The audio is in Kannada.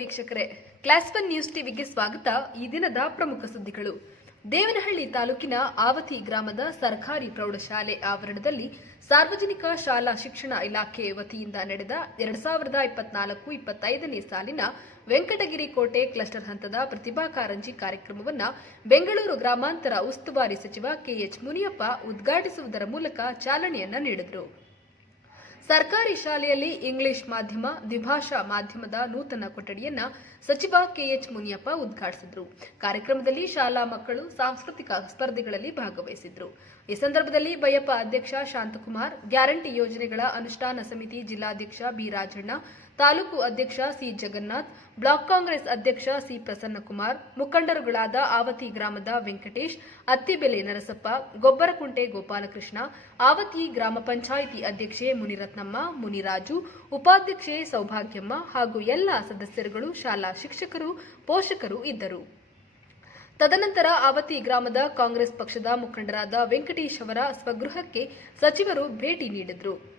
ವೀಕ್ಷಕರೇ. ಕ್ಲಾಸ್ ಒನ್ ನ್ಯೂಸ್ ಟಿವಿಗೆ ಸ್ವಾಗತ. ಈ ದಿನದ ಪ್ರಮುಖ ಸುದ್ದಿಗಳು. ದೇವನಹಳ್ಳಿ ತಾಲೂಕಿನ ಆವತಿ ಗ್ರಾಮದ ಸರ್ಕಾರಿ ಪ್ರೌಢಶಾಲೆ ಆವರಣದಲ್ಲಿ ಸಾರ್ವಜನಿಕ ಶಾಲಾ ಶಿಕ್ಷಣ ಇಲಾಖೆ ವತಿಯಿಂದ ನಡೆದ ಎರಡ್ ಸಾವಿರದ ಇಪ್ಪತ್ನಾಲ್ಕು ಇಪ್ಪತ್ತೈದನೇ ಸಾಲಿನ ವೆಂಕಟಗಿರಿ ಕೋಟೆ ಕ್ಲಸ್ಟರ್ ಹಂತದ ಪ್ರತಿಭಾ ಕಾರಂಜಿ ಕಾರ್ಯಕ್ರಮವನ್ನು ಬೆಂಗಳೂರು ಗ್ರಾಮಾಂತರ ಉಸ್ತುವಾರಿ ಸಚಿವ ಕೆಎಚ್ ಮುನಿಯಪ್ಪ ಉದ್ಘಾಟಿಸುವುದರ ಮೂಲಕ ಚಾಲನೆಯನ್ನ ನೀಡಿದರು. ಸರ್ಕಾರಿ ಶಾಲೆಯಲ್ಲಿ ಇಂಗ್ಲಿಷ್ ಮಾಧ್ಯಮ, ದ್ವಿಭಾಷಾ ಮಾಧ್ಯಮದ ನೂತನ ಕೊಠಡಿಯನ್ನ ಸಚಿವ ಕೆಎಚ್ ಮುನಿಯಪ್ಪ ಉದ್ಘಾಟಿಸಿದರು. ಕಾರ್ಯಕ್ರಮದಲ್ಲಿ ಶಾಲಾ ಮಕ್ಕಳು ಸಾಂಸ್ಕೃತಿಕ ಸ್ಪರ್ಧೆಗಳಲ್ಲಿ ಭಾಗವಹಿಸಿದ್ರು. ಈ ಸಂದರ್ಭದಲ್ಲಿ ಬಯಪ್ಪ ಅಧ್ಯಕ್ಷ ಶಾಂತಕುಮಾರ್, ಗ್ಯಾರಂಟಿ ಯೋಜನೆಗಳ ಅನುಷ್ಠಾನ ಸಮಿತಿ ಜಿಲ್ಲಾಧ್ಯಕ್ಷ ಬಿ ರಾಜಣ್ಣ, ತಾಲೂಕು ಅಧ್ಯಕ್ಷ ಸಿ ಜಗನ್ನಾಥ್, ಬ್ಲಾಕ್ ಕಾಂಗ್ರೆಸ್ ಅಧ್ಯಕ್ಷ ಸಿ ಪ್ರಸನ್ನಕುಮಾರ್, ಮುಖಂಡರುಗಳಾದ ಆವತಿ ಗ್ರಾಮದ ವೆಂಕಟೇಶ್, ಅತ್ತಿಬೆಲೆ ನರಸಪ್ಪ, ಗೊಬ್ಬರಕುಂಟೆ ಗೋಪಾಲಕೃಷ್ಣ, ಆವತಿ ಗ್ರಾಮ ಪಂಚಾಯಿತಿ ಅಧ್ಯಕ್ಷೆ ಮುನಿರತ್ನಮ್ಮ ಮುನಿರಾಜು, ಉಪಾಧ್ಯಕ್ಷೆ ಸೌಭಾಗ್ಯಮ್ಮ ಹಾಗೂ ಎಲ್ಲ ಸದಸ್ಯರುಗಳು, ಶಾಲಾ ಶಿಕ್ಷಕರು, ಪೋಷಕರು ಇದ್ದರು. ತದನಂತರ ಆವತಿ ಗ್ರಾಮದ ಕಾಂಗ್ರೆಸ್ ಪಕ್ಷದ ಮುಖಂಡರಾದ ವೆಂಕಟೇಶ್ ಅವರ ಸ್ವಗೃಹಕ್ಕೆ ಸಚಿವರು ಭೇಟಿ ನೀಡಿದರು.